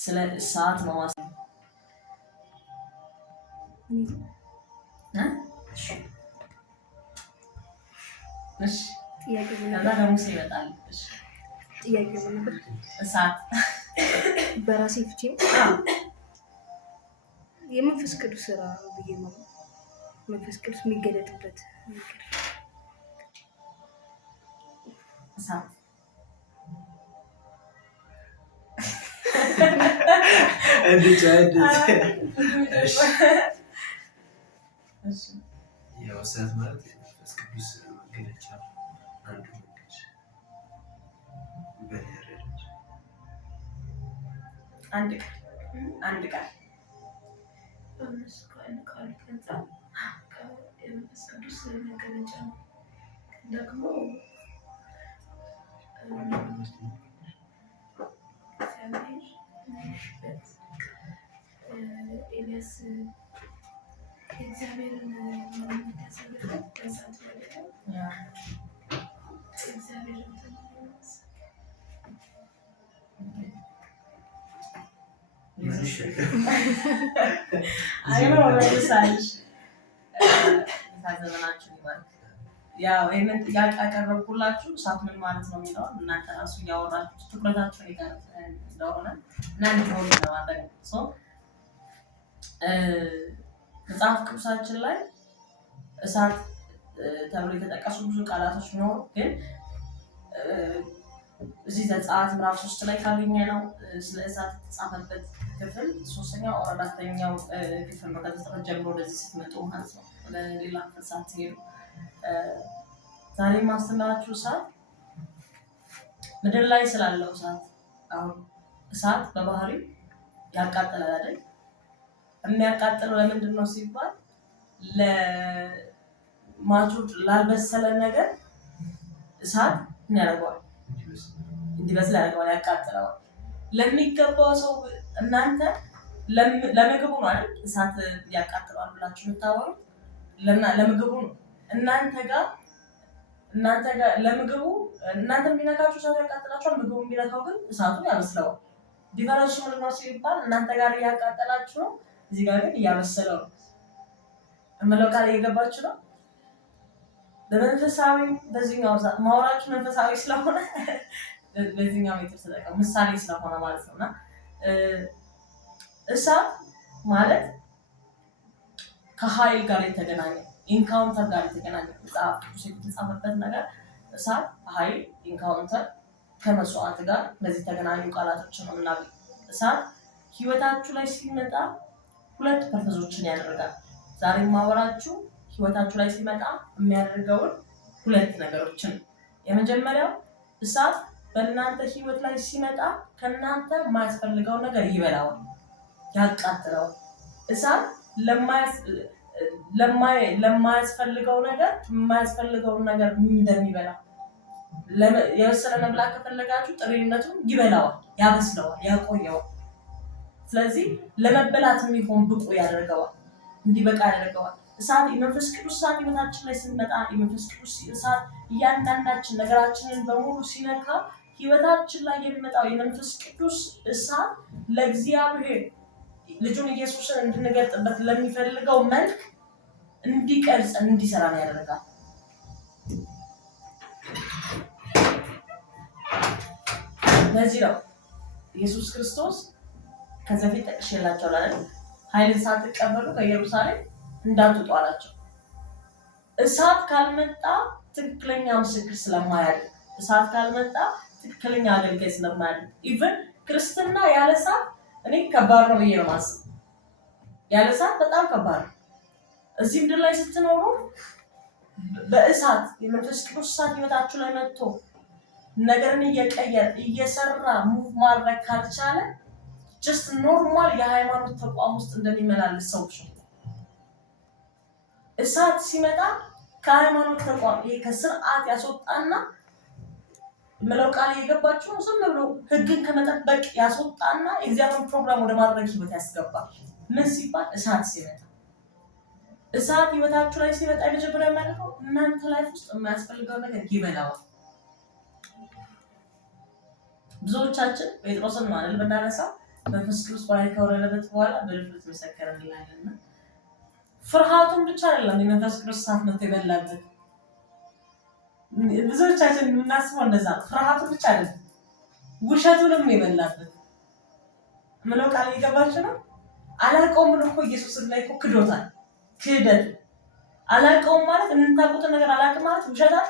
ስለ እሳት ነው እሺ ሙሴ ይመጣል። ጥያቄ ነበር። እሳት በራሴ ፍቺ የመንፈስ ቅዱስ ስራ ብዬ ነው። መንፈስ ቅዱስ የሚገለጥበት እሳት የወሰት ማለት የመንፈስ ቅዱስ መገለጫ አንዱ መንገድ በደረጃ አንድ ቃል የመንፈስ ቅዱስ መገለጫ ደግሞ ኤልያስ እግዚአብሔርን ያሳልፈው በእሳት ያለፈው እግዚአብሔርን ተመለስ ዘመናችን ይባል። ያው ይሄንን ጥያቄ ያቀረብኩላችሁ እሳት ምን ማለት ነው የሚለውን እናንተ ራሱ እያወራችሁ ትኩረታችሁን ይቀርብ እንደሆነ እና እንዲሆን ለማድረግ ነው። መጽሐፍ ቅዱሳችን ላይ እሳት ተብሎ የተጠቀሱ ብዙ ቃላቶች ቢኖሩ ግን እዚህ ዘጸአት ምዕራፍ 3 ላይ ካገኘነው ስለ እሳት የተጻፈበት ክፍል 3ኛው or 4ኛው ክፍል ነው። ከዘጸአት ጀምሮ ወደዚህ ስትመጡ ማለት ነው። ለሌላ ክፍል ሳትሄዱ ዛሬ ማስተማራችሁ እሳት ምድር ላይ ስላለው እሳት አሁን እሳት በባህሪው ያቃጥላል አይደል? የሚያቃጥለው ለምንድን ነው ሲባል ለማቹር ላልበሰለ ነገር እሳት ያደርገዋል፣ እንዲበስል ያደርገዋል፣ ያቃጥለዋል። ለሚገባው ሰው እናንተ ለምግቡ ነው አይደል እሳት ያቃጥለዋል ብላችሁ የምታወሩት ለምግቡ ነው። እናንተ ጋር ለምግቡ እናንተ የሚነካችሁ እሳቱ ያቃጥላችኋል፣ ምግቡ የሚነካው ግን እሳቱ ያበስለዋል። ዲፈረንሱ ምንድን ነው ሲባል እናንተ ጋር እያቃጠላችሁ ነው፣ እዚህ ጋር ግን እያበሰለው ነው። እምለው ቃል እየገባችሁ ነው። በመንፈሳዊ በዚህኛው ማውራችሁ መንፈሳዊ ስለሆነ በዚህኛው ሜትር ተጠቀሙ ምሳሌ ስለሆነ ማለት ነውና እሳት ማለት ከኃይል ጋር የተገናኘ ኢንካውንተር ጋር የተገናኘ መጽሐፍ ቅዱስ የተጻፈበት ነገር እሳት ኃይል ኢንካውንተር ከመስዋዕት ጋር እንደዚህ ተገናኙ ቃላቶችን ነው የምናገኘው። እሳት ህይወታችሁ ላይ ሲመጣ ሁለት ፐርፐዞችን ያደርጋል። ዛሬ ማወራችሁ ህይወታችሁ ላይ ሲመጣ የሚያደርገውን ሁለት ነገሮችን። የመጀመሪያው እሳት በእናንተ ህይወት ላይ ሲመጣ ከእናንተ የማያስፈልገውን ነገር ይበላዋል፣ ያቃጥለዋል። እሳት ለማያስፈልገው ነገር የማያስፈልገውን ነገር እንደሚበላ የበሰለ መብላት ከፈለጋችሁ ጥሬነቱን ይበላዋል፣ ያበስለዋል፣ ያቆየዋል። ስለዚህ ለመበላት የሚሆን ብቁ ያደርገዋል፣ እንዲበቃ ያደርገዋል። እሳት የመንፈስ ቅዱስ እሳት ህይወታችን ላይ ስንመጣ የመንፈስ ቅዱስ እሳት እያንዳንዳችን ነገራችንን በሙሉ ሲነካ ህይወታችን ላይ የሚመጣው የመንፈስ ቅዱስ እሳት ለእግዚአብሔር ልጁን ኢየሱስን እንድንገልጥበት ለሚፈልገው መልክ እንዲቀርጽ እንዲሰራ ነው ያደርጋል። ለዚህ ነው ኢየሱስ ክርስቶስ ከዚህ በፊት ጠቅሼላችኋለሁ አይደል? ኃይልን ሳትቀበሉ ከኢየሩሳሌም እንዳትወጡ አላቸው። እሳት ካልመጣ ትክክለኛ ምስክር ስለማያደርግ፣ እሳት ካልመጣ ትክክለኛ አገልጋይ ስለማያደርግ፣ ኢቭን ክርስትና ያለ እሳት እኔ ከባድ ነው ብዬ ነው የማስበው። ያለ እሳት በጣም ከባድ ነው። እዚህ ምድር ላይ ስትኖሩ በእሳት የመንፈስ ቅዱስ እሳት ህይወታችሁ ላይ መጥቶ ነገርን እየቀየረ እየሰራ ሙቭ ማድረግ ካልቻለ ጀስት ኖርማል የሃይማኖት ተቋም ውስጥ እንደሚመላለስ ሰዎች ነው። እሳት ሲመጣ ከሃይማኖት ተቋም ይሄ ከስርዓት ያስወጣና ምለው ቃል እየገባችሁ ዝም ብሎ ህግን ከመጠበቅ ያስወጣና የእግዚአብሔርን ፕሮግራም ወደ ማድረግ ህይወት ያስገባል። ምን ሲባል እሳት ሲመጣ እሳት ህይወታችሁ ላይ ሲመጣ የመጀመሪያ የሚያደርገው እናንተ ላይፍ ውስጥ የማያስፈልገው ነገር ይበላዋል። ብዙዎቻችን ጴጥሮስን ማለት ብናነሳ መንፈስ ቅዱስ በላይ ከወረደበት በኋላ በድፍረት መሰከረልናልና ፍርሃቱን ብቻ አይደለም የመንፈስ ቅዱስ እሳት መጥቶ የበላበት። ብዙዎቻችን የምናስበው እንደዛ ፍርሃቱን ብቻ አይደለም ውሸቱንም የበላበት። ምለው ቃል እየገባችሁ ነው። አላውቀውም ብሎ እኮ ኢየሱስን ላይ እኮ ክዶታል። ክህደቱ አላውቀውም ማለት የምታውቁትን ነገር አላውቅም ማለት ውሸታል።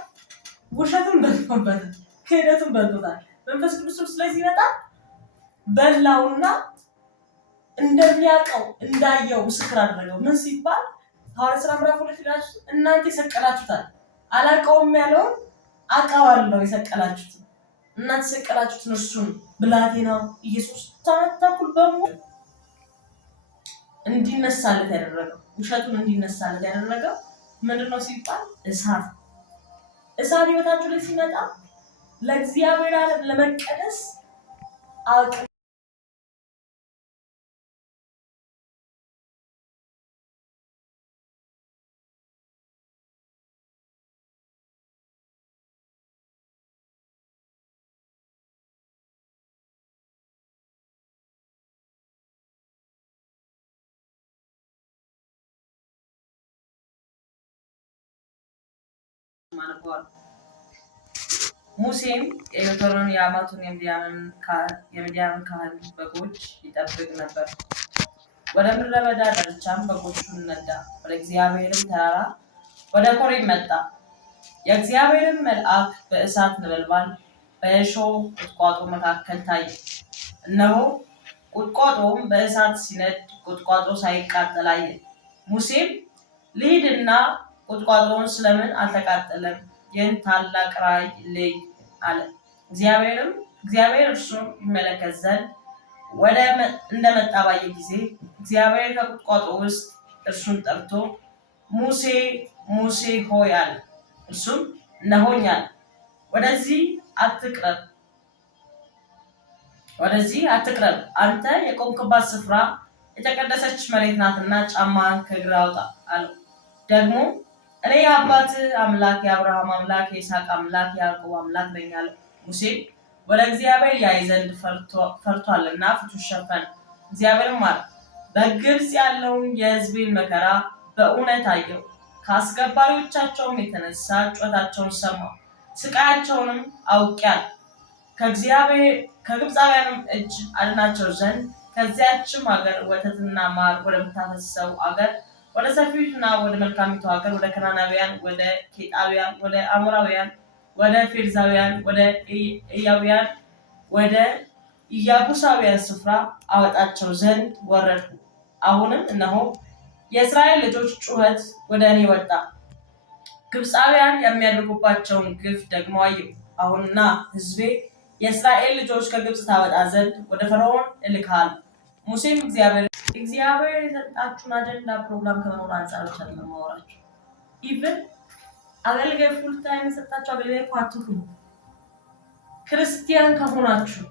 ውሸቱን በልቶበታል። ክህደቱን በልቶታል። መንፈስ ቅዱስ ላይ ሲመጣ በላውና እንደሚያውቀው እንዳየው ምስክር አደረገው። ምን ሲባል ሐዋርያት ሥራ ምዕራፍ 2 ላይ እናንተ የሰቀላችሁታል። አላውቀውም ያለውን አውቀዋለሁ የሰቀላችሁት እናንተ የሰቀላችሁትን እርሱን ብላቴናው ኢየሱስ ተኩል በሙሉ እንዲነሳለት ያደረገው ውሸቱን እንዲነሳለት ያደረገው ምንድነው ሲባል እሳት ህይወታችሁ ላይ ሲመጣ ለእግዚአብሔር ዓለም ለመቀደስ አቅም ማለቷል። ሙሴም የዮቶርን የአማቱን የሚዲያምን ካህን በጎች ይጠብቅ ነበር። ወደ ምድረ በዳ ዳርቻም በጎቹን ነዳ። ወደ እግዚአብሔርም ተራራ ወደ ኮሬብ መጣ። የእግዚአብሔርም መልአክ በእሳት ነበልባል በእሾህ ቁጥቋጦ መካከል ታየ። እነሆ ቁጥቋጦውም በእሳት ሲነድ ቁጥቋጦ ሳይቃጠል አየ። ሙሴም ልሂድና ቁጥቋጦውን ስለምን አልተቃጠለም? ይህን ታላቅ ራእይ ልይ አለ። እግዚአብሔር እርሱን ይመለከት ዘንድ እንደመጣ ባየ ጊዜ እግዚአብሔር ከቁጥቋጦ ውስጥ እርሱን ጠርቶ ሙሴ ሙሴ ሆይ አለ። እርሱም እነሆኝ አለ። ወደዚህ አትቅረብ፣ አንተ የቆምክባት ስፍራ የተቀደሰች መሬት ናትና ጫማህን ከእግርህ አውጣ አለው። ደግሞ እኔ የአባትህ አምላክ የአብርሃም አምላክ የይስሐቅ አምላክ የያዕቆብ አምላክ ነኝ አለው። ሙሴ ወደ እግዚአብሔር ያይ ዘንድ ፈርቷልና ፊቱን ሸፈነ። እግዚአብሔርም አለ፣ በግብፅ ያለውን የሕዝቤን መከራ በእውነት አየሁ። ከአስገባሪዎቻቸውም የተነሳ ጩኸታቸውን ሰማሁ፣ ስቃያቸውንም አውቄአለሁ። ከግብፃውያንም እጅ አድናቸው ዘንድ ከዚያችም ሀገር ወተትና ማር ወደምታፈስሰው አገር ወደ ሰፊዊቱና ወደ መልካሚቱ ሀገር ወደ ከናናውያን፣ ወደ ኬጣውያን፣ ወደ አሞራውያን፣ ወደ ፌርዛውያን፣ ወደ ኤያውያን፣ ወደ ኢያቡሳውያን ስፍራ አወጣቸው ዘንድ ወረድኩ። አሁንም እነሆ የእስራኤል ልጆች ጩኸት ወደ እኔ ወጣ። ግብፃውያን የሚያደርጉባቸውን ግፍ ደግሞ አየሁ። አሁንና ሕዝቤ የእስራኤል ልጆች ከግብፅ ታወጣ ዘንድ ወደ ፈርዖን እልክሃለሁ። ሙሴም እግዚአብሔር የሰጣችሁን አጀንዳ ፕሮግራም ከመኖር አንጻር ብቻ ነው የማወራችሁ። ኢቭን አገልጋይ ፉል ታይም የሰጣችሁ አገልጋይ እኮ አትሁኑ። ክርስቲያን ከሆናችሁ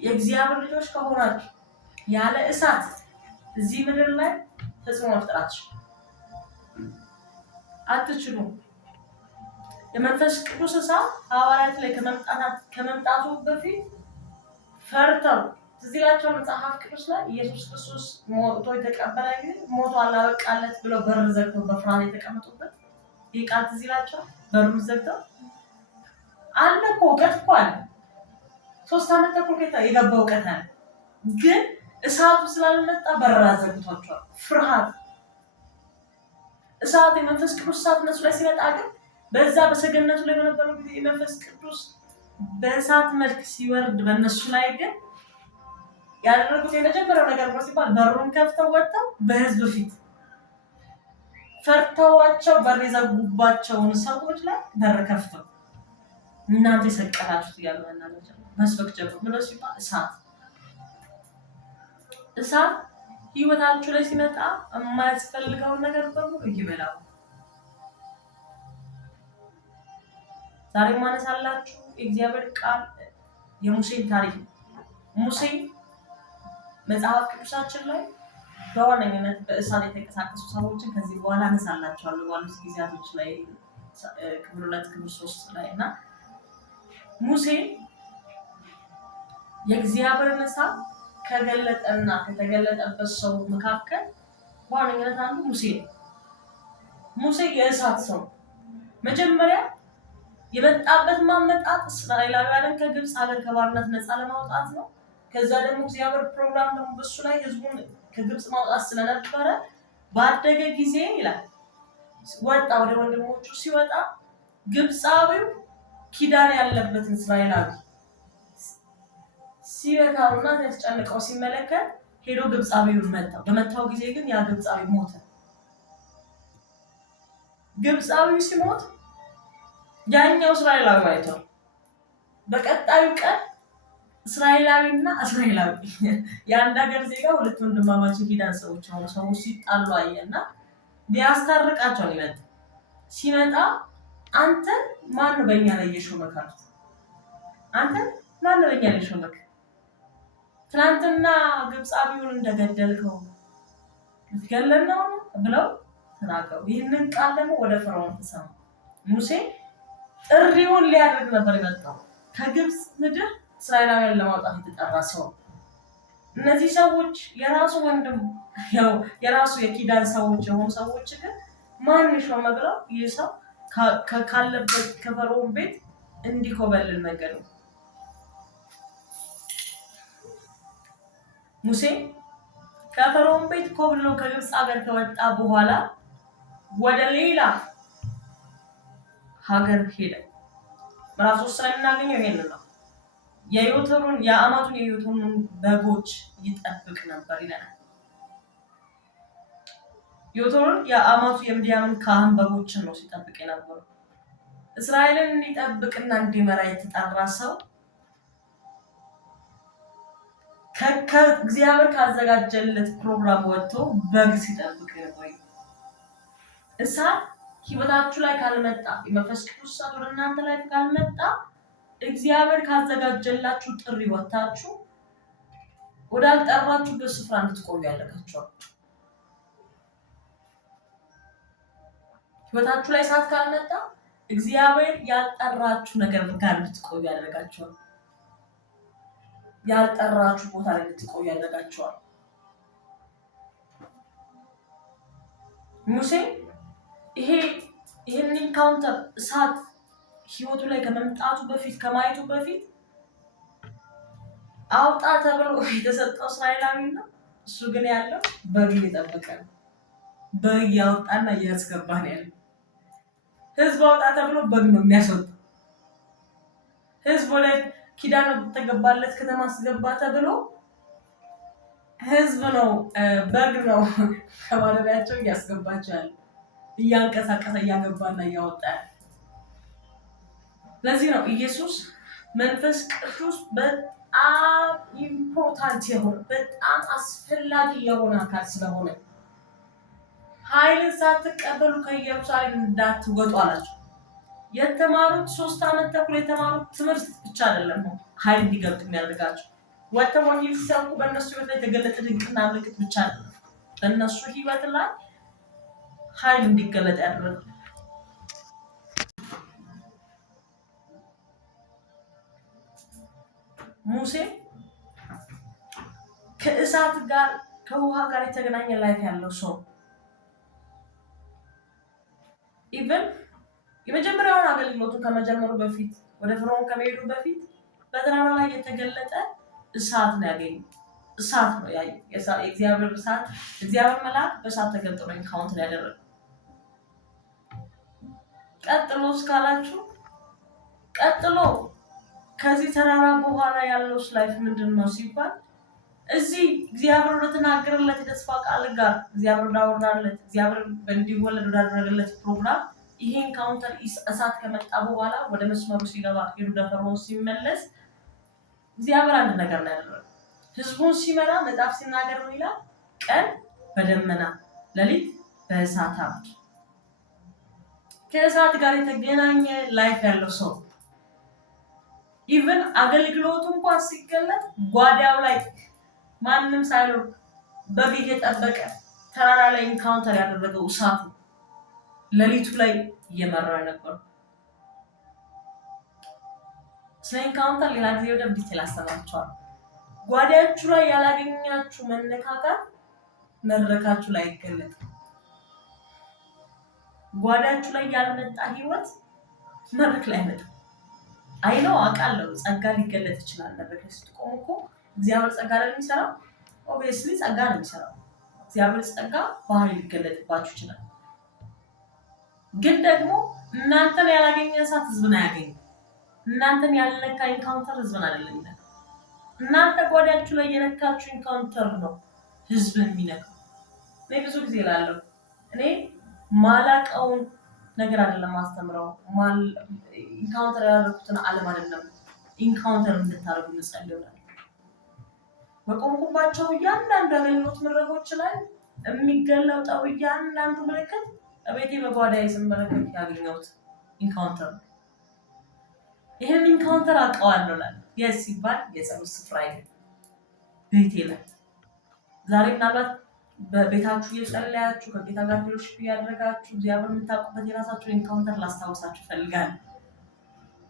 የእግዚአብሔር ልጆች ከሆናችሁ ያለ እሳት እዚህ ምድር ላይ ተጽዕኖ መፍጠር አትችሉም። የመንፈስ ቅዱስ እሳት ሐዋርያት ላይ ከመምጣቱ በፊት ፈርተው ትዝ ይላቸዋል። መጽሐፍ ቅዱስ ላይ ኢየሱስ ክርስቶስ ሞቶ የተቀበለ ጊዜ ሞቶ አላበቃለት ብለው በር ዘግተው በፍርሃት የተቀመጡበት ይህ ቃል ትዝ ይላቸዋል። በሩን ዘግተው አለ እኮ እውቀት እኮ አለ። 3 ዓመት ተኩል የገባ እውቀት አለ። ግን እሳቱ ስላልመጣ በር ዘግቷቸዋል። ፍርሃት እሳት የመንፈስ ቅዱስ እሳት እነሱ ላይ ሲመጣ ግን በዛ በሰገነቱ ላይ በነበረው ጊዜ የመንፈስ ቅዱስ በእሳት መልክ ሲወርድ በእነሱ ላይ ግን ያደረጉት የመጀመሪያው ነገር ነው ሲባል በሩን ከፍተው ወጥተው በሕዝብ ፊት ፈርተዋቸው በር የዘጉባቸውን ሰዎች ላይ በር ከፍተው እናንተ የሰቀላችሁት እያሉ ያናገር መስበክ ጀምሮ ምን ሲባል እሳት ህይወታችሁ ላይ ሲመጣ የማያስፈልገውን ነገር በሙሉ ይበላል። ዛሬ ማነሳላችሁ የእግዚአብሔር ቃል የሙሴን ታሪክ ነው። ሙሴ መጽሐፍ ቅዱሳችን ላይ በዋነኝነት በእሳት የተንቀሳቀሱ ሰዎችን ከዚህ በኋላ አነሳላችኋለሁ ባሉት ጊዜያቶች ላይ ክፍል 2 ክፍል 3 ላይ እና ሙሴ የእግዚአብሔርን እሳት ከገለጠና ከተገለጠበት ሰው መካከል ዋነኛነት አንዱ ሙሴ ነው። ሙሴ የእሳት ሰው መጀመሪያ የመጣበት ማመጣት እስራኤላውያንን ከግብፅ ሀገር ከባርነት ነፃ ለማውጣት ነው። ከዛ ደግሞ እግዚአብሔር ፕሮግራም ደግሞ በሱ ላይ ህዝቡን ከግብፅ ማውጣት ስለነበረ ባደገ ጊዜ ይላል ወጣ። ወደ ወንድሞቹ ሲወጣ ግብፃዊው ኪዳን ያለበትን እስራኤላዊ ሲበካውና ሲያስጨንቀው ሲመለከት ሄዶ ግብፃዊውን መታው። በመታው ጊዜ ግን ያ ግብፃዊ ሞተ። ግብፃዊው ሲሞት ያኛው እስራኤላዊ አይቷል። በቀጣዩ ቀን እስራኤላዊና እስራኤላዊ የአንድ ሀገር ዜጋ ሁለት ወንድማማች ኪዳን ሰዎች ሆኑ ሰዎች ሲጣሉ አየና ሊያስታርቃቸው ይመጣ። ሲመጣ አንተ ማን በእኛ ላይ የሾመህ አሉት። አንተ ማን በእኛ ላይ የሾመህ? ትናንትና ግብፃዊውን እንደገደልከው ልትገለን ነው ብለው ተናገሩ። ይህንን ቃል ደግሞ ወደ ፈርዖን ተሰማ። ሙሴ ጥሪውን ሊያደርግ ነበር የመጣው። ከግብፅ ምድር እስራኤላውያን ለማውጣት የተጠራ ሰው። እነዚህ ሰዎች የራሱ ወንድም ያው የራሱ የኪዳን ሰዎች የሆኑ ሰዎች ግን ማን ሾመ ብለው ይህ ሰው ካለበት ከፈርዖን ቤት እንዲኮበልል መንገድ ነው። ሙሴ ከፈርዖን ቤት ኮብልሎ ከግብፅ ሀገር ከወጣ በኋላ ወደ ሌላ ሀገር ሄደ። ምዕራፍ 3 ላይ የምናገኘው ይሄንን ነው። የአማቱን የዮቶሩን በጎች ይጠብቅ ነበር ይለናል። ዮቶሩን የአማቱ የምድያምን ካህን በጎችን ነው ሲጠብቅ የነበረው። እስራኤልን እንዲጠብቅና እንዲመራ የተጠራ ሰው ከእግዚአብሔር ካዘጋጀለት ፕሮግራም ወጥቶ በግ ሲጠብቅ ነበር። እሳት ህይወታችሁ ላይ ካልመጣ፣ የመንፈስ ቅዱስ እሳት ወደ እናንተ ላይ ካልመጣ እግዚአብሔር ካዘጋጀላችሁ ጥሪ ወጥታችሁ ወዳልጠራችሁበት ስፍራ እንድትቆዩ ያደርጋችኋል። ህይወታችሁ ላይ እሳት ካልመጣ እግዚአብሔር ያልጠራችሁ ነገር ጋር እንድትቆዩ ያደርጋችኋል። ያልጠራችሁ ቦታ ላይ እንድትቆዩ ያደርጋችኋል። ሙሴ ይሄን ኢንካውንተር እሳት ህይወቱ ላይ ከመምጣቱ በፊት ከማየቱ በፊት አውጣ ተብሎ የተሰጠው እስራኤላዊ ነው። እሱ ግን ያለው በግ እየጠበቀ ነው። በግ ያወጣና እያስገባ ነው ያለው። ህዝብ አውጣ ተብሎ በግ ነው የሚያስወጣው። ህዝብ ወደ ኪዳን ተገባለት ከተማ አስገባ ተብሎ ህዝብ ነው በግ ነው ከማደሪያቸው እያስገባቸው ያለ እያንቀሳቀሰ እያገባና እያወጣ ያለ። ለዚህ ነው ኢየሱስ መንፈስ ቅዱስ በጣም ኢምፖርታንት የሆነ በጣም አስፈላጊ የሆነ አካል ስለሆነ ኃይልን ሳትቀበሉ ከኢየሩሳሌም እንዳትወጡ አላቸው። የተማሩት 3 ዓመት ተኩል የተማሩት ትምህርት ብቻ አይደለም ኃይል እንዲገልጥ የሚያደርጋቸው። ወጥተው ወንጌል ሲሰብኩ በእነሱ ህይወት ላይ የተገለጠ ድንቅና ምልክት ብቻ አይደለም በእነሱ ህይወት ላይ ኃይል እንዲገለጥ ያደረገ። ሙሴ ከእሳት ጋር ከውሃ ጋር የተገናኘ ላይፍ ያለው ሰው ኢቨን የመጀመሪያውን አገልግሎቱን ከመጀመሩ በፊት ወደ ፈርዖን ከመሄዱ በፊት በተራራ ላይ የተገለጠ እሳት ነው ያገኘው። እሳት ነው ያየው። የእግዚአብሔር እሳት እግዚአብሔር መልአክ በእሳት ተገልጦ ነው ኢንካውንተር ያደረገው። ቀጥሎ እስካላችሁ ቀጥሎ ከዚህ ተራራ በኋላ ያለው ላይፍ ምንድን ነው ሲባል እዚህ እግዚአብሔር ወደተናገረለት የተስፋ ቃል ጋር እግዚአብሔር ወዳወራለት እግዚአብሔር እንዲወለድ ወዳደረገለት ፕሮግራም ይሄ ኢንካውንተር እሳት ከመጣ በኋላ ወደ መስመሩ ሲገባ ሄዱ ፈርዖን ሲመለስ እግዚአብሔር አንድ ነገር ነው ያደረገው። ህዝቡን ሲመራ መጽሐፍ ሲናገር ነው ይላል፣ ቀን በደመና ሌሊት በእሳት አምድ። ከእሳት ጋር የተገናኘ ላይፍ ያለው ሰው ኢቭን አገልግሎቱ እንኳን ሲገለጥ ጓዳው ላይ ማንም ሳይኖር በግ እየጠበቀ ተራራ ላይ ኢንካውንተር ያደረገው እሳቱ ሌሊቱ ላይ እየመራ ነበር። ስለ ኢንካውንተር ሌላ ጊዜ ወደ ዲቴል አስተምራችኋለሁ። ጓዳችሁ ላይ ያላገኛችሁ መነካካት መድረካችሁ ላይ አይገለጥም። ጓዳችሁ ላይ ያልመጣ ህይወት መድረክ ላይ አይመጣም። አይነው አውቃለሁ። ጸጋ ሊገለጥ ይችላል። መድረክ ላይ ስትቆሙ እኮ እግዚአብሔር ጸጋ ላይ የሚሰራው ኦብቪየስሊ ጸጋ ነው የሚሰራው። እግዚአብሔር ጸጋ ባህሪ ሊገለጥባችሁ ይችላል። ግን ደግሞ እናንተን ያላገኘ እሳት ህዝብን አያገኝም። እናንተን ያልነካ ኢንካውንተር ህዝብን አይደለም ይነካ። እናንተ ጓዳችሁ ላይ የነካችሁ ኢንካውንተር ነው ህዝብን የሚነካው። እኔ ብዙ ጊዜ እላለሁ እኔ ማላቀውን ነገር አይደለም ማስተምረው ኢንካውንተር ያደረኩትን ዓለም አይደለም ኢንካውንተር እንድታደርጉ እንጸልያለን። በቆምኩባቸው እያንዳንዱ አገልግሎት መድረኮች ላይ የሚገለጠው እያንዳንዱ ምልክት እቤቴ በጓዳዬ ስመለከት ያገኘሁት ኢንካውንተር ነው። ይህን ኢንካውንተር አውቀዋለሁ እላለሁ። የስ ሲባል የጸሎት ስፍራ ቤቴ ላይ ዛሬ ምናልባት በቤታችሁ እየጸለያችሁ ከጌታ ጋር ፌሎሺፕ እያደረጋችሁ እግዚአብሔር የምታውቁበት የራሳችሁ ኢንካውንተር ላስታውሳችሁ እፈልጋለሁ።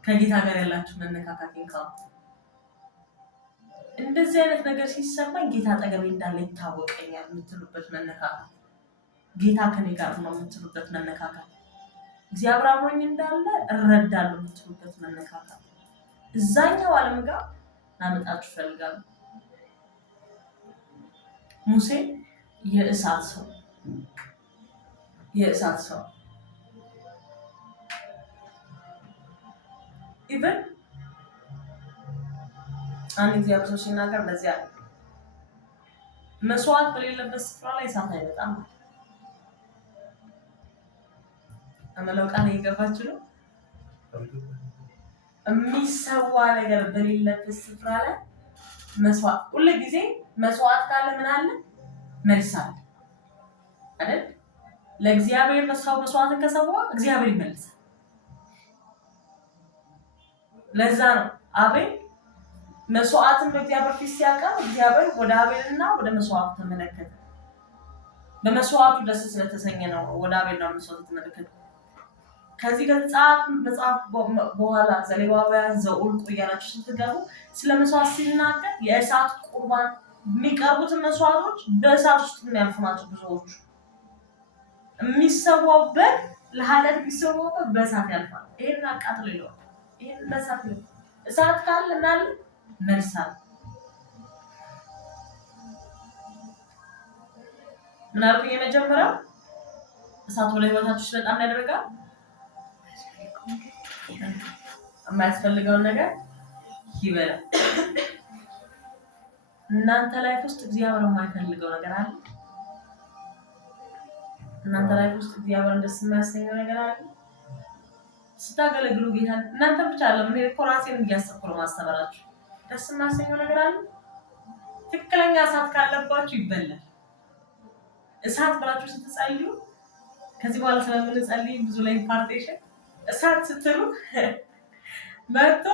ከጌታ ጋር ያላችሁ መነካካት ኢንካውንተር እንደዚህ አይነት ነገር ሲሰማኝ ጌታ አጠገቤ እንዳለ ይታወቀኛል የምትሉበት መነካካት፣ ጌታ ከኔ ጋር ነው የምትሉበት መነካካት፣ እግዚአብሔር አብሮኝ እንዳለ እረዳለሁ የምትሉበት መነካካት እዛኛው ዓለም ጋር ላመጣችሁ እፈልጋለሁ። ሙሴ የእሳት ሰው ኢቨን አንድ እግዚአብሔር ሰው ሲናገር በዚያ መስዋዕት በሌለበት ስፍራ ላይ እሳት አይመጣም። አመለው ቃል እየገባችሁ ነው። የሚሰዋ ነገር በሌለበት ስፍራ ላይ መስዋዕት ሁሉ ጊዜ መስዋዕት ካለ ምን አለ? መልስ አለ አይደል? ለእግዚአብሔር መስዋዕትን ከሰዋ እግዚአብሔር ይመልሳል። ለዛ ነው አቤል መስዋዕትን በእግዚአብሔር ፊት ሲያቀርብ እግዚአብሔር ወደ አቤልና ወደ መስዋዕቱ ተመለከተ። በመስዋዕቱ ደስ ስለተሰኘ ነው ወደ አቤልና መስዋዕቱ ተመለከተ። ከዚህ ከዘጸአት መጽሐፍ በኋላ ዘሌዋውያን ዘኍልቍ እያላችሁ ስትገቡ ስለ መስዋዕት ሲናገር የእሳት ቁርባን የሚቀርቡትን መስዋዕቶች በእሳት ውስጥ የሚያልፉ ናቸው። ብዙዎቹ የሚሰዋበት ለኃጢአት የሚሰዋበት በእሳት ያልፋል። ይሄን አቃጥሎ ይለዋል። ይሄን በእሳት ነው። እሳት ካለ እናል መልሳል። ምናልባት የመጀመሪያው እሳት ወደ ህይወታችሁ በጣም ያደርጋል። የማያስፈልገውን ነገር ይበላል። እናንተ ላይፍ ውስጥ እግዚአብሔር የማይፈልገው ነገር አለ። እናንተ ላይፍ ውስጥ እግዚአብሔር ደስ የማያሰኘው ነገር አለ። ስታገለግሉ ጌታ እናንተ ብቻ አይደለም እኔ እኮ ራሴን እያሰብኩ ነው ማስተማራችሁ። ደስ የማያሰኘው ነገር አለ። ትክክለኛ እሳት ካለባችሁ ይበላል። እሳት ብላችሁ ስትጸልዩ ከዚህ በኋላ ስለምንጸልይ ብዙ ላይ ኢምፓርቴሽን እሳት ስትሉ መጥቶ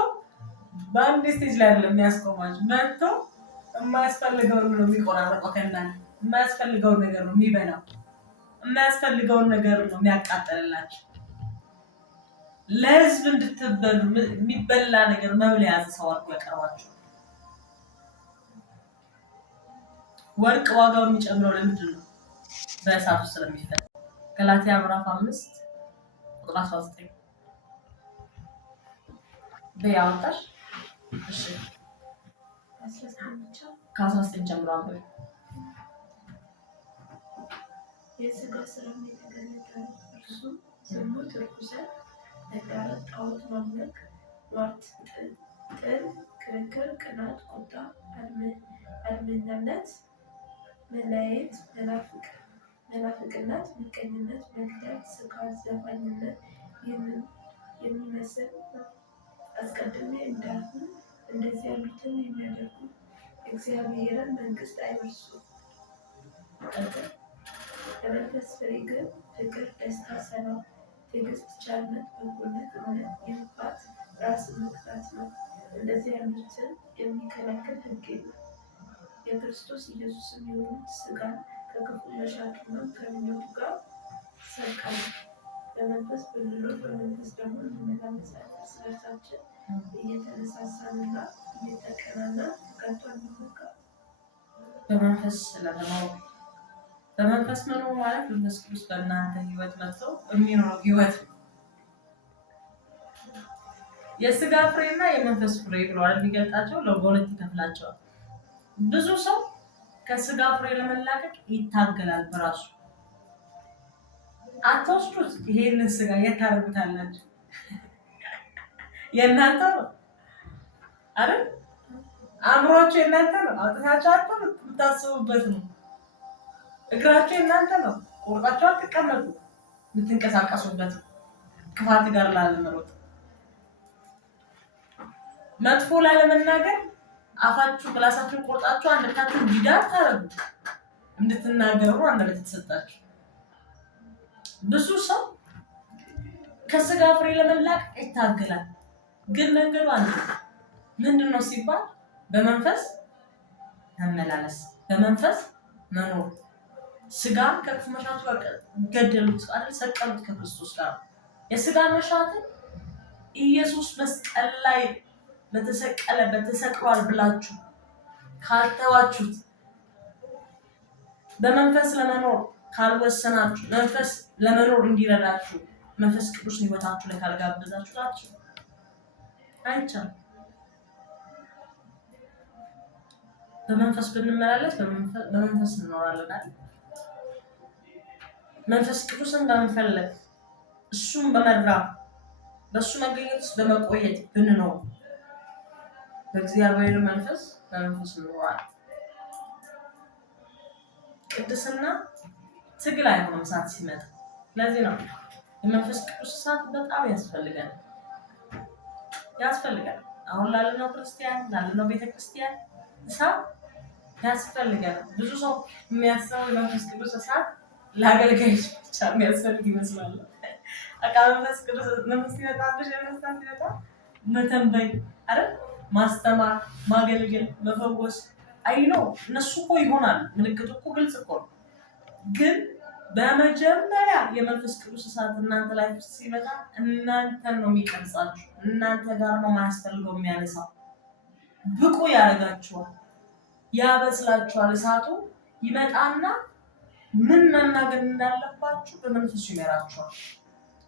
በአንድ ስቴጅ ላይ አይደለም የሚያስቆማችሁ። መጥቶ የማያስፈልገውን ነው የሚቆራረጠው ከእናንተ። የማያስፈልገውን ነገር ነው የሚበላው። የማያስፈልገውን ነገር ነው የሚያቃጥልላችሁ። ለህዝብ እንድትበሉ የሚበላ ነገር መብል የያዘ ሰው አድርጎ ያቀርባችሁ። ወርቅ ዋጋው የሚጨምረው ለምንድን ነው? በእሳት ውስጥ ስለሚፈተን። ገላትያ ምዕራፍ 5 ቁጥር 19 በያወጣሽ እሺ ከ19 ጀምሮ አንብቤ የሥጋ ሥራ የተገለጠ እርሱም ዝሙት፣ ርኩሰት፣ መዳራት፣ ጣዖት ማምለክ፣ ሟርት፣ ጥል፣ ክርክር፣ ቅናት፣ ቁጣ፣ አድመኛነት፣ መለያየት፣ መናፍቅነት፣ ምቀኝነት፣ መግደል፣ ስካር፣ ዘፋኝነት ይህንን የሚመስል ነው። አስቀድሜ እንዳልኩ እንደዚህ ያሉትን የሚያደርጉ እግዚአብሔርን መንግሥት አይወርሱም። የመንፈስ ፍሬ ግን ፍቅር፣ ደስታ፣ ሰላም፣ ትዕግስት፣ ቸርነት፣ በጎነት፣ እምነት፣ የዋህነት፣ ራስን መግዛት ነው። እንደዚህ ያሉትን የሚከለክል ሕግ የለም። የክርስቶስ ኢየሱስም የሆኑት ሥጋን ከክፉ መሻቱና ከምኞቱ ጋር ሰቀሉ። በመንፈስ ብንኖር በመንፈስ ደግሞ እንመላለሳለን። እርስ በርሳችን እየተነሳሳንና እየተቀናናን ከቶ አንመካም። በመንፈስ መኖር ማለት መንፈስ ቅዱስ በእናንተ ህይወት መጥቶ የሚኖረው ህይወት ነው። የስጋ ፍሬና የመንፈስ ፍሬ ብለዋል የሚገልጣቸው ለሁለት ይከፍላቸዋል። ብዙ ሰው ከስጋ ፍሬ ለመላቀቅ ይታገላል በራሱ። አትወስዱት። ይሄንን ስጋ የት ታደርጉታላችሁ? የእናንተ ነው አይደል? አእምሯችሁ የእናንተ ነው። አውጥታችሁ የምታስቡበት ነው። እግራችሁ የእናንተ ነው። ቆርጣችሁ አትቀመጡ፣ የምትንቀሳቀሱበት ነው። ክፋት ጋር ላለመሮጥ፣ መጥፎ ላለመናገር አፋችሁ ምላሳችሁን ቆርጣችሁ አንደበታችሁን ዲዳ ታረጉ እንድትናገሩ አንደበት የተሰጣችሁ። ብዙ ሰው ከስጋ ፍሬ ለመላቀቅ ይታገላል። ግን መንገዱ አንድ ምንድነው ሲባል በመንፈስ መመላለስ፣ በመንፈስ መኖር። ስጋን ከክፉ መሻቱ ጋር ገደሉት አይደል? ሰቀሉት ከክርስቶስ ጋር። የስጋ መሻትን ኢየሱስ መስቀል ላይ በተሰቀለበት ተሰቅሏል ብላችሁ ካልተዋችሁት፣ በመንፈስ ለመኖር ካልወሰናችሁ፣ መንፈስ ለመኖር እንዲረዳችሁ መንፈስ ቅዱስ ህይወታችሁ ላይ ካልጋበዛችሁ ናችሁ አይቻልም። በመንፈስ ብንመላለስ በመንፈስ እንኖራለን። መንፈስ ቅዱስን በመፈለግ እሱን በመራብ በእሱ መገኘት ውስጥ በመቆየት ብንኖር በእግዚአብሔር መንፈስ በመንፈስ እንኖራለን። ቅድስና ትግል አይሆንም እሳት ሲመጣ። ለዚህ ነው የመንፈስ ቅዱስ እሳት በጣም ያስፈልጋል። አሁን ላለነው ክርስቲያን ላለነው ቤተክርስቲያን እሳት ያስፈልጋል። ብዙ ሰው የሚያስበው የመንፈስ ቅዱስ እሳት ለአገልጋዮች ብቻ የሚያስፈልግ ይመስላል። መንፈስ ቅዱስ መንፈስ ሲመጣብሽ የመንፈስ ሲመጣ መተንበይ አይደል? ማስተማር፣ ማገልገል፣ መፈወስ አይነው እነሱ እኮ ይሆናል። ምልክቱ እኮ ግልጽ እኮ ነው። ግን በመጀመሪያ የመንፈስ ቅዱስ እሳት እናንተ ላይ ሲመጣ እናንተን ነው የሚቀርጻችሁ። እናንተ ጋር ነው የማያስፈልገው የሚያነሳው። ብቁ ያደርጋችኋል፣ ያበስላችኋል። እሳቱ ይመጣና ምን መናገር እንዳለባችሁ በመንፈሱ ይመራችኋል።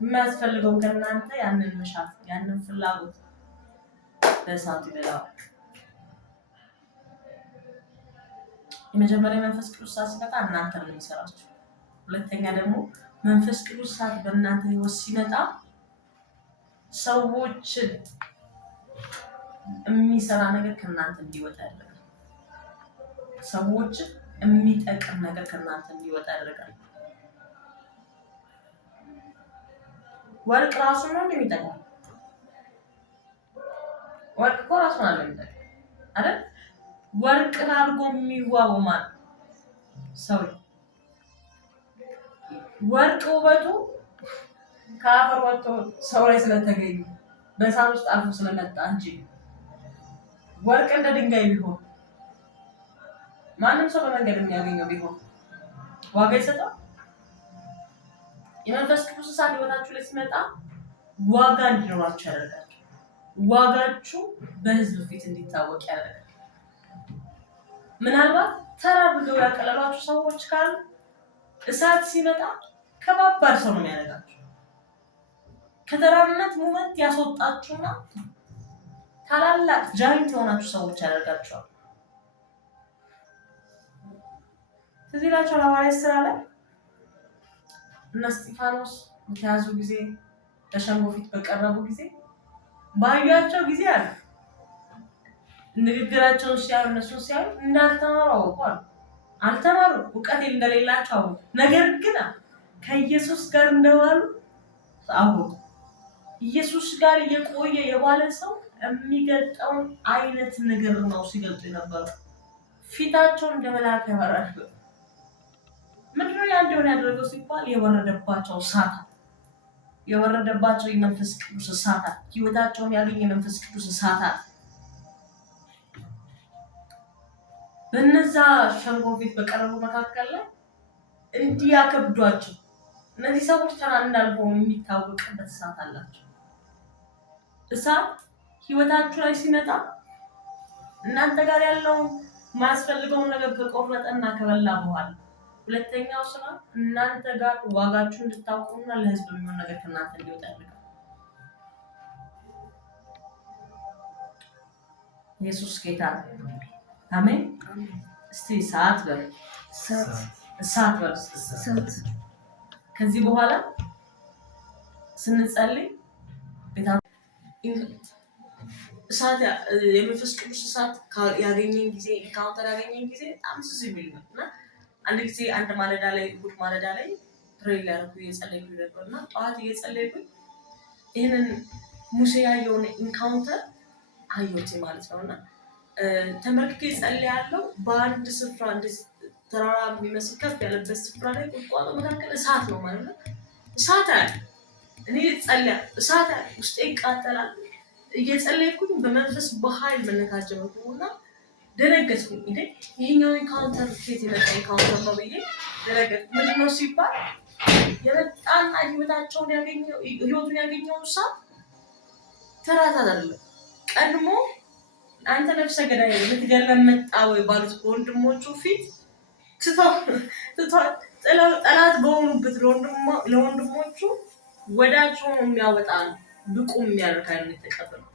የሚያስፈልገው ከእናንተ ያንን መሻት፣ ያንን ፍላጎት በእሳቱ ይበላዋል። የመጀመሪያ መንፈስ ቅዱስ እሳት ሲመጣ እናንተ ነው የሚሰራችሁ። ሁለተኛ ደግሞ መንፈስ ቅዱስ እሳት በእናንተ ህይወት ሲመጣ ሰዎችን የሚሰራ ነገር ከእናንተ እንዲወጣ ያደርጋል። ሰዎችን የሚጠቅም ነገር ከእናንተ እንዲወጣ ያደርጋል። ወርቅ ራሱ ነው እንደሚጠቅም ወርቅ እኮ ራሱ ነው እንደሚጠቅም አይደል? ወርቅን አድርጎ የሚዋበው ማለት ሰው ወርቅ ውበቱ ከአፈር ወጥቶ ሰው ላይ ስለተገኘ በእሳት ውስጥ አልፎ ስለመጣ እንጂ ወርቅ እንደ ድንጋይ ቢሆን ማንም ሰው በመንገድ የሚያገኘው ቢሆን ዋጋ ይሰጣል? የመንፈስ ቅዱስ እሳት ህይወታችሁ ላይ ሲመጣ ዋጋ እንዲኖራችሁ ያደርጋል። ዋጋችሁ በህዝብ ፊት እንዲታወቅ ያደርጋል። ምናልባት ተራ ብለው ያቀለሏችሁ ሰዎች ካሉ እሳት ሲመጣ ከባባድ ሰው ነው የሚያደርጋችሁ። ከተራነት ሙመንት ያስወጣችሁና ታላላቅ ጃይንት የሆናችሁ ሰዎች ያደርጋችኋል። ስለዚህ ላቸው ሐዋርያት ሥራ ላይ እነ እስጢፋኖስ በተያዙ ጊዜ በሸንጎ ፊት በቀረቡ ጊዜ ባዩአቸው ጊዜ አለ ንግግራቸውን ሲያዩ እነሱን ሲያዩ እንዳልተማሩ አውቀዋል። አልተማሩ፣ እውቀት እንደሌላቸው አወቁ። ነገር ግን ከኢየሱስ ጋር እንደዋሉ አወቁ። ኢየሱስ ጋር የቆየ የዋለ ሰው የሚገልጠውን አይነት ነገር ነው ሲገልጡ የነበረው። ፊታቸውን እንደ መልአክ ያበራል። ምንድነው ያ እንደሆነ ያደረገው ሲባል የወረደባቸው እሳት፣ የወረደባቸው የመንፈስ ቅዱስ እሳት፣ ህይወታቸውን ያገኘ የመንፈስ ቅዱስ እሳት በነዛ ሸንጎ ፊት በቀረቡ መካከል ላይ እንዲያከብዷቸው እነዚህ ሰዎች ተራ እንዳልሆኑ የሚታወቅበት እሳት አላቸው። እሳት ህይወታችሁ ላይ ሲመጣ እናንተ ጋር ያለውን ማያስፈልገውን ነገር ከቆረጠና ከበላ በኋላ ሁለተኛው ስራ እናንተ ጋር ዋጋችሁን እንድታውቁና ለህዝብ የሚሆን ነገር ከእናንተ እንዲወጣ ያደርጋል። ኢየሱስ ጌታ ነው። አሜን። እስቲ ሰዓት በል እሳት በል እሳት። ከዚህ በኋላ ስንጸልይ እሳት የመንፈስ ቅዱስ እሳት ያገኘን ጊዜ ኢንካውንተር ያገኘን ጊዜ በጣም ትዝ የሚል ነው እና አንድ ጊዜ አንድ ማለዳ ላይ እሑድ ማለዳ ላይ ፕሬይ ሊያደርጉ እየጸለይኩ ነበር እና ጠዋት እየጸለይኩኝ ይህንን ሙሴ ያየውን ኢንካውንተር አየሁት ማለት ነው እና ተመልክቼ ጸልያለሁ። በአንድ ስፍራ ተራራ የሚመስል ከፍ ያለበት ስፍራ ላይ ቁጥቋጦ መካከል እሳት ነው ማለት ነው። እሳት አለ። እኔ ጸልያ እሳት አለ። ውስጤ ይቃጠላል። እየጸለይኩኝ በመንፈስ በኃይል መነካት ጀመርኩ እና ደነገጥኩኝ። እንዴ ይሄኛው ኢንካውንተር ከየት የመጣ ኢንካውንተር ነው ብዬ ደነገጥኩ። ምንድነው ሲባል የመጣና ህይወቱን ያገኘው እሳት ተራት አይደለም። ቀድሞ አንተ ነፍሰ ገዳይ ልትገለን መጣ ወይ ባሉት በወንድሞቹ ፊት ጠላት በሆኑበት ለወንድሞቹ ወዳጅ ሆኖ የሚያወጣ ብቁ የሚያደርግ አይነት የተቀበለው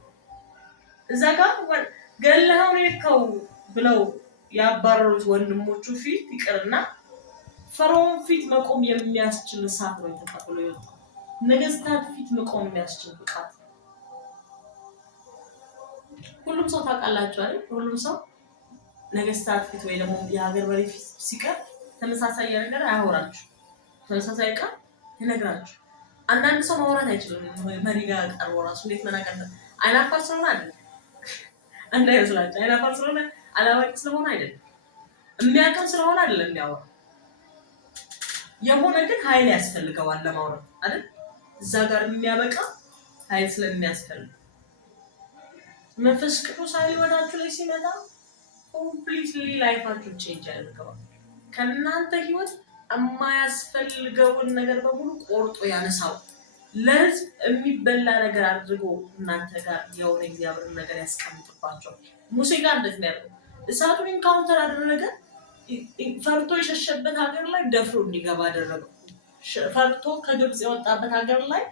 እዛ ጋር ገለኸው የከው ብለው ያባረሩት ወንድሞቹ ፊት ይቅርና ፈርዖን ፊት መቆም የሚያስችል እሳት ነው የተቀበሉ የወጣው። ነገስታት ፊት መቆም የሚያስችል ብቃት። ሁሉም ሰው ታውቃላችሁ አይደል? ሁሉም ሰው ነገስታት ፊት ወይ ደግሞ የሀገር መሪ ፊት ሲቀር ተመሳሳይ ነገር አያወራችሁ፣ ተመሳሳይ ቃል ይነግራችሁ። አንዳንድ ሰው ማውራት አይችልም። መሪ ጋር ቀርቦ ራሱ እንዴት መናገር አይናፋር ስለሆነ አይደለም፣ እንዳይመስላችሁ አይናፋር ስለሆነ አላዋቂ ስለሆነ አይደለም፣ የሚያውቅም ስለሆነ አይደለም የሚያወራ። የሆነ ግን ኃይል ያስፈልገዋል ለማውራት አይደል? እዛ ጋር የሚያበቃ ኃይል ስለሚያስፈልግ መንፈስ ቅዱስ ኃይል ወዳችሁ ላይ ሲመጣ ኮምፕሊትሊ ላይፋችሁ ቼንጅ ያደርገዋል። ከእናንተ ህይወት የማያስፈልገውን ነገር በሙሉ ቆርጦ ያነሳው። ለህዝብ የሚበላ ነገር አድርጎ እናንተ ጋር የሆነ እግዚአብሔርን ነገር ያስቀምጥባቸዋል። ሙሴ ጋር እንደዚህ ያደርገው እሳቱን ኢንካውንተር አደረገ። ፈርቶ የሸሸበት ሀገር ላይ ደፍሮ እንዲገባ አደረገው። ፈርቶ ከግብፅ የወጣበት ሀገር ላይ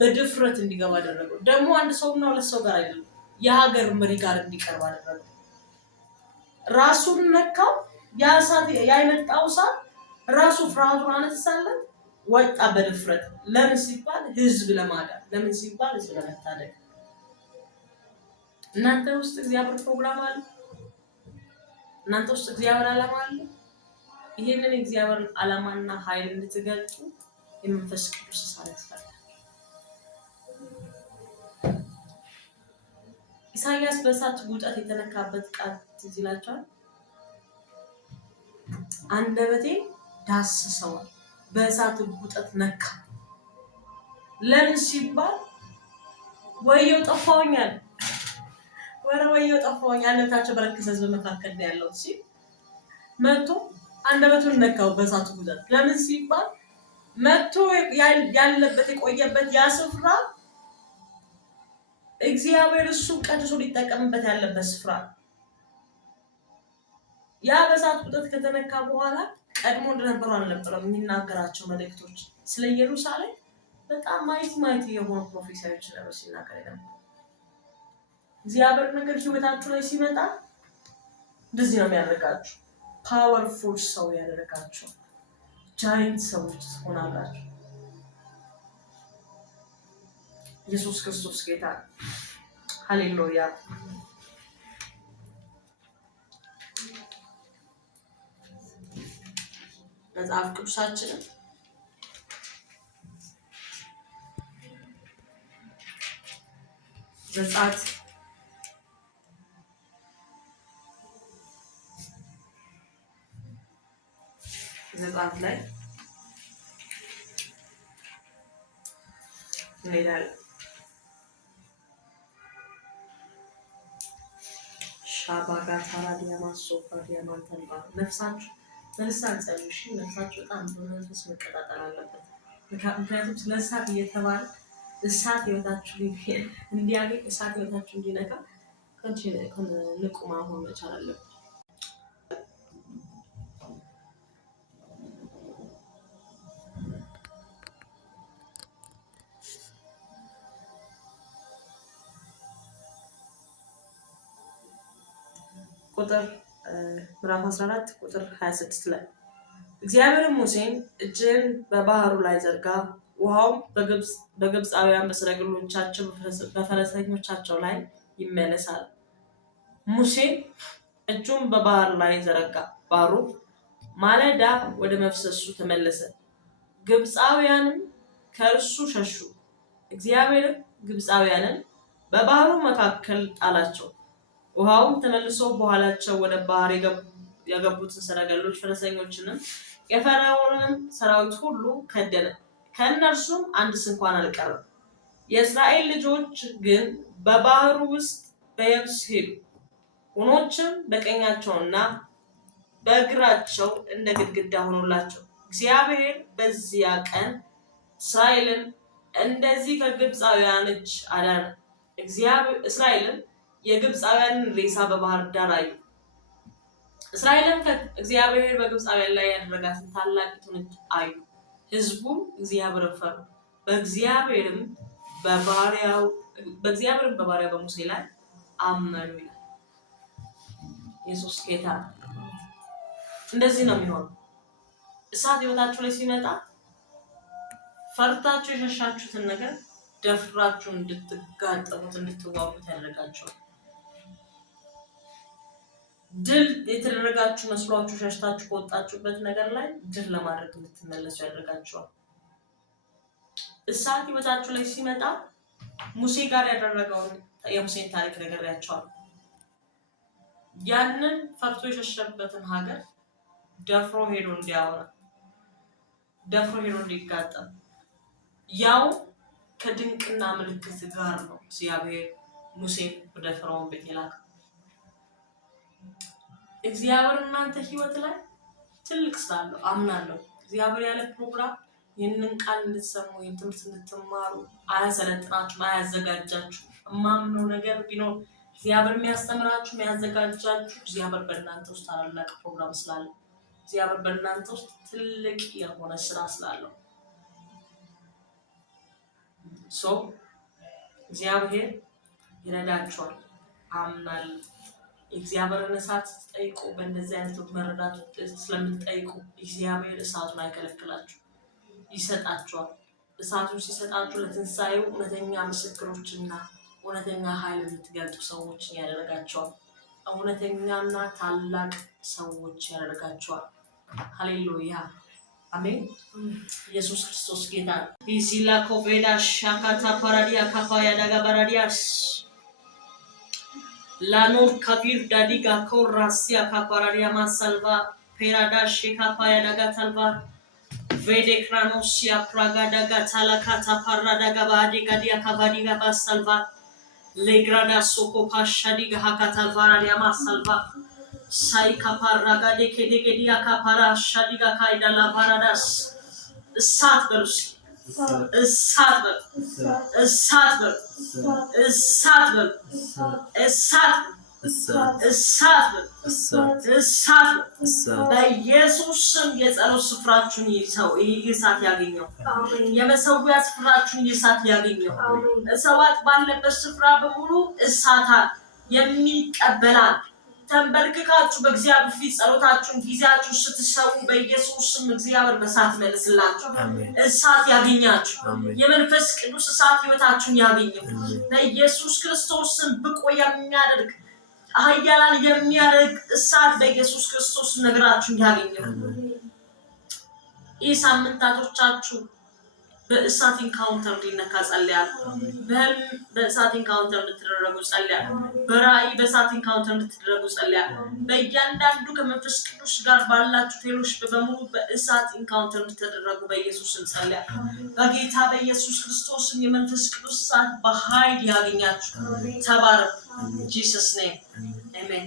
በድፍረት እንዲገባ አደረገው። ደግሞ አንድ ሰውና ሁለት ሰው ጋር አይደለም፣ የሀገር መሪ ጋር እንዲቀርብ አደረገው። ራሱን ነካው። ያ የመጣው እሳት ራሱ ፍርሃቱን አነሳለት፣ ወጣ በድፍረት። ለምን ሲባል ህዝብ ለማዳን፣ ለምን ሲባል ህዝብ ለመታደግ። እናንተ ውስጥ እግዚአብሔር ፕሮግራም አለ። እናንተ ውስጥ እግዚአብሔር ዓላማ አለ። ይሄንን እግዚአብሔር ዓላማና ኃይል እንድትገልጡ የመንፈስ ቅዱስ እሳት ያስፈልጋል። ኢሳያስ በእሳት ጉጠት የተነካበት ቃል ትዝ ይላችኋል። አንደበቴ ዳስሰዋል፣ በእሳት ጉጠት ነካ። ለምን ሲባል ወየው ጠፋውኛል፣ ወየው ጠፋውኛል። አንደበታቸው በረከሰ ህዝብ መካከል ያለው ሲል መጥቶ አንደበቱን ነካው በእሳት ጉጠት። ለምን ሲባል መጥቶ ያለበት የቆየበት ያ ስፍራ እግዚአብሔር እሱ ቀድሶ ሊጠቀምበት ያለበት ስፍራ። ያ በእሳት ጉጠት ከተነካ በኋላ ቀድሞ እንደነበሩ አልነበረም የሚናገራቸው መልእክቶች። ስለ ኢየሩሳሌም በጣም ማይቲ የሆኑ ፕሮፌሲዎች ነበር ሲናገር ነበር። እግዚአብሔር ነገር ህይወታችሁ ላይ ሲመጣ እንደዚህ ነው የሚያደርጋችሁ። ፓወርፉል ሰው ያደርጋችሁ። ጃይንት ሰዎች ትሆናላችሁ። ኢየሱስ ክርስቶስ ጌታ። ሃሌሉያ። መጽሐፍ ቅዱሳችንን ዘጸአት ላይ እንሄዳለን። ሻባጋ ታራዲያ ማሶፋ ዲያማንተንባ ነፍሳችሁ በልሳን ጸልዩ። እሺ ነፍሳችሁ በጣም በመንፈስ መቀጣጠል አለበት። ምክንያቱም ስለ እሳት እየተባለ እሳት ህይወታችሁ እንዲያገኝ እሳት ህይወታችሁ እንዲነካ ንቁ መሆን መቻል አለብን። ቁጥር ምዕራፍ 14 ቁጥር 26 ላይ እግዚአብሔር ሙሴን እጅን በባህሩ ላይ ዘርጋ፣ ውሃውም በግብፃውያን በሰረገሎቻቸው በፈረሰኞቻቸው ላይ ይመለሳል። ሙሴን እጁን በባህር ላይ ዘረጋ፣ ባህሩ ማለዳ ወደ መፍሰሱ ተመለሰ፣ ግብፃውያንም ከእርሱ ሸሹ። እግዚአብሔርም ግብፃውያንን በባህሩ መካከል ጣላቸው። ውሃውም ተመልሶ በኋላቸው ወደ ባህር የገቡትን ሰረገሎች ፈረሰኞችንም የፈርዖንንም ሰራዊት ሁሉ ከደነ፣ ከእነርሱም አንድስ እንኳን አልቀረም። የእስራኤል ልጆች ግን በባህሩ ውስጥ በየብስ ሄዱ። ውኆችም በቀኛቸውና በግራቸው እንደ ግድግዳ ሆኑላቸው። እግዚአብሔር በዚያ ቀን እስራኤልን እንደዚህ ከግብፃውያን እጅ አዳነ። እስራኤልን የግብፃውያንን ሬሳ በባህር ዳር አዩ። እስራኤልም እግዚአብሔር በግብፃውያን ላይ ያደረጋትን ታላቂቱን እጅ አዩ። ሕዝቡም እግዚአብሔርን ፈሩ፣ በእግዚአብሔርም በባሪያው በሙሴ ላይ አመኑ ይላል። ኢየሱስ ጌታ ነው። እንደዚህ ነው የሚሆነው። እሳት ህይወታችሁ ላይ ሲመጣ ፈርታችሁ የሸሻችሁትን ነገር ደፍራችሁ እንድትጋጠሙት እንድትዋጉት ያደርጋችኋል። ድል የተደረጋችሁ መስሏችሁ ሸሽታችሁ ከወጣችሁበት ነገር ላይ ድል ለማድረግ እንድትመለሱ ያደርጋችኋል። እሳት ህይወታችሁ ላይ ሲመጣ ሙሴ ጋር ያደረገውን የሙሴን ታሪክ ነግሬያችኋለሁ። ያንን ፈርቶ የሸሸበትን ሀገር ደፍሮ ሄዶ እንዲያወራ ደፍሮ ሄዶ እንዲጋጠም ያው ከድንቅና ምልክት ጋር ነው እግዚአብሔር ሙሴን ወደ ፈርዖን ቤት የላከው። እግዚአብሔር እናንተ ህይወት ላይ ትልቅ ስላለው አምናለሁ። እግዚአብሔር ያለ ፕሮግራም ይህንን ቃል እንድትሰሙ ይህን ትምህርት እንድትማሩ አያሰለጥናችሁም፣ አያዘጋጃችሁም። እማምነው ነገር ቢኖር እግዚአብሔር የሚያስተምራችሁ የሚያዘጋጃችሁ እግዚአብሔር በእናንተ ውስጥ ታላቅ ፕሮግራም ስላለው እግዚአብሔር በእናንተ ውስጥ ትልቅ የሆነ ስራ ስላለው እግዚአብሔር ይረዳችኋል አምናለሁ። የእግዚአብሔርን እሳት ስትጠይቁ በእንደዚህ አይነት መረዳት ስለምትጠይቁ እግዚአብሔር እሳቱን አይከለክላችሁ፣ ይሰጣችኋል። እሳቱን ሲሰጣችሁ ለትንሳኤው እውነተኛ ምስክሮችና እውነተኛ ኃይል የምትገልጡ ሰዎችን ያደርጋቸዋል። እውነተኛና ታላቅ ሰዎች ያደርጋቸዋል። ሃሌሉያ አሜን። ኢየሱስ ክርስቶስ ጌታ ነው። ቢዚላ ኮቬዳ ሻካታ ፓራዲያ ካፋያ ዳጋ ባራዲያስ ላኖር ካፊር ዳዲጋ ኮራሲያ ካፓራዲያ ማሳልቫ ፔራዳ ሼካፓያ ዳጋ ታልቫ ቬዴክራኖሲያ ፕራጋ ዳጋ ታላካታ ፓራዳጋ ባዲጋ ዲያ ካቫዲጋ ባሳልቫ Legrada soko pashadiga hakata varadia masalva sai kaparaga de kedegedia kapara shadiga kaida la varadas satberus satber በኢየሱስ ስም የጸሎት ስፍራችሁን ይሰው ይሳት ያገኘው የመሰዊያ ስፍራችሁን ይሳት ያገኘው እሳት ባለበት ስፍራ በሙሉ እሳታን የሚቀበላል። ተንበርክካችሁ በእግዚአብሔር ፊት ጸሎታችሁን ጊዜያችሁ ስትሰው በኢየሱስ ስም እግዚአብሔር በእሳት መልስላችሁ፣ እሳት ያገኛችሁ፣ የመንፈስ ቅዱስ እሳት ህይወታችሁን ያገኘው በኢየሱስ ክርስቶስ ስም ብቆ የሚያደርግ ኃያላን የሚያደርግ እሳት በኢየሱስ ክርስቶስ ነገራችሁን ያገኘው። ይህ ሳምንታቶቻችሁ በእሳት ኢንካውንተር እንዲነካ ጸልያለሁ። በህልም በእሳት ኢንካውንተር እንድትደረጉ ጸልያለሁ። በራእይ በእሳት ኢንካውንተር እንድትደረጉ ጸልያለሁ። በእያንዳንዱ ከመንፈስ ቅዱስ ጋር ባላችሁ ፌሎሺፕ በሙሉ በእሳት ኢንካውንተር እንድትደረጉ በኢየሱስ ስም ጸልያለሁ። በጌታ በኢየሱስ ክርስቶስ የመንፈስ ቅዱስ እሳት በኃይል ያገኛችሁ። ተባረኩ። ጂሰስ ኔም አሜን።